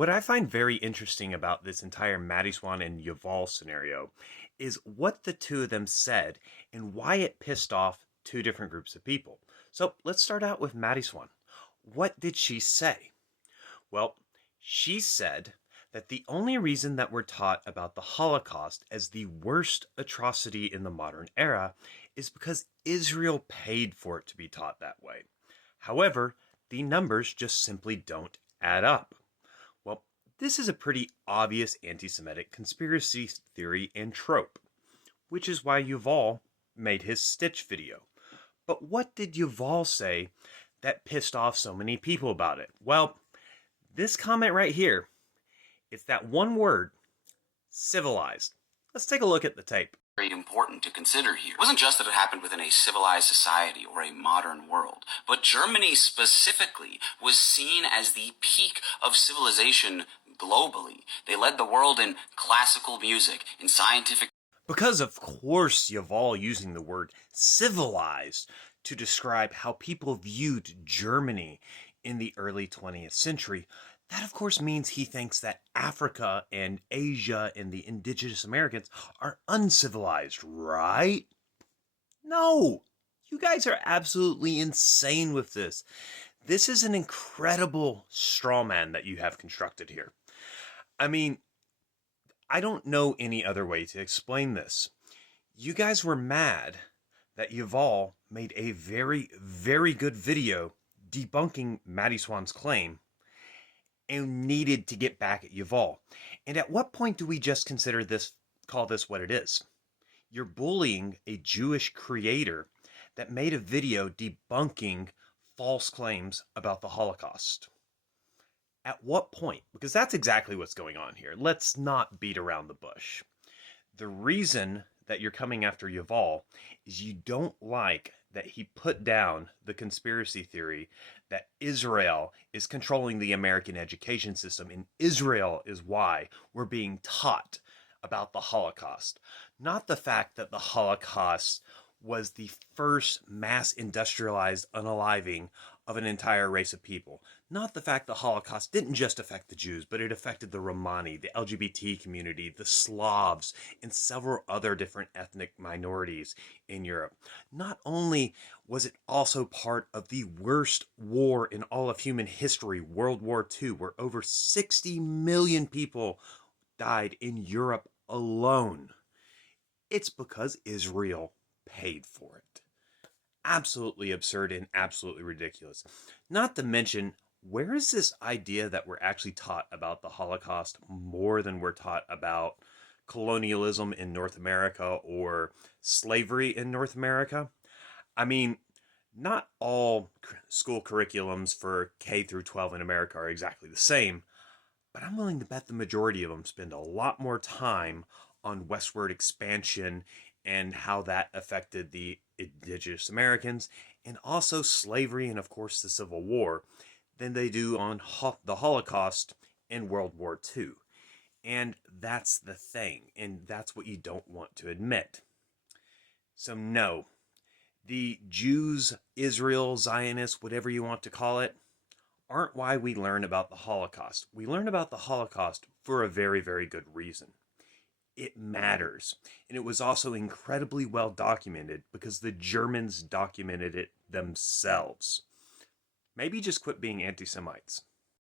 What I find very interesting about this entire Madiswan and Yuval scenario is what the two of them said and why it pissed off two different groups of people. So let's start out with Madiswan. What did she say? Well, she said that the only reason that we're taught about the Holocaust as the worst atrocity in the modern era is because Israel paid for it to be taught that way. However, the numbers just simply don't add up. Well, this is a pretty obvious anti Semitic conspiracy theory and trope, which is why Yuval made his Stitch video. But what did Yuval say that pissed off so many people about it? Well, this comment right here, it's that one word, civilized. Let's take a look at the tape. Very important to consider here. It wasn't just that it happened within a civilized society or a modern world, but Germany specifically was seen as the peak of civilization globally. They led the world in classical music, in scientific. Because, of course, Yuval using the word civilized to describe how people viewed Germany in the early 20th century, that of course means he thinks that Africa and Asia and the indigenous Americans are uncivilized, right? No! You guys are absolutely insane with this. This is an incredible straw man that you have constructed here. I mean, I don't know any other way to explain this. You guys were mad that Yuval made a very, very good video debunking Madiswan's claim and needed to get back at Yuval. And at what point do we just consider this, call this what it is? You're bullying a Jewish creator that made a video debunking false claims about the Holocaust. At what point? Because that's exactly what's going on here. Let's not beat around the bush. The reason that you're coming after Yuval is you don't like that he put down the conspiracy theory that Israel is controlling the American education system, and Israel is why we're being taught about the Holocaust. Not the fact that the Holocaust was the first mass industrialized unaliving of an entire race of people. Not the fact the Holocaust didn't just affect the Jews, but it affected the Romani, the LGBT community, the Slavs, and several other different ethnic minorities in Europe. Not only was it also part of the worst war in all of human history, World War II, where over 60 million people died in Europe alone. It's because Israel paid for it. Absolutely absurd and absolutely ridiculous. Not to mention, where is this idea that we're actually taught about the Holocaust more than we're taught about colonialism in North America or slavery in North America? I mean, not all school curriculums for K through 12 in America are exactly the same, but I'm willing to bet the majority of them spend a lot more time on westward expansion and how that affected the indigenous Americans, and also slavery and, of course, the Civil War, than they do on the Holocaust and World War II. And that's the thing, and that's what you don't want to admit. So, no, the Jews, Israel, Zionists, whatever you want to call it, aren't why we learn about the Holocaust. We learn about the Holocaust for a very, very good reason. It matters. And it was also incredibly well documented because the Germans documented it themselves. Maybe just quit being anti-Semites.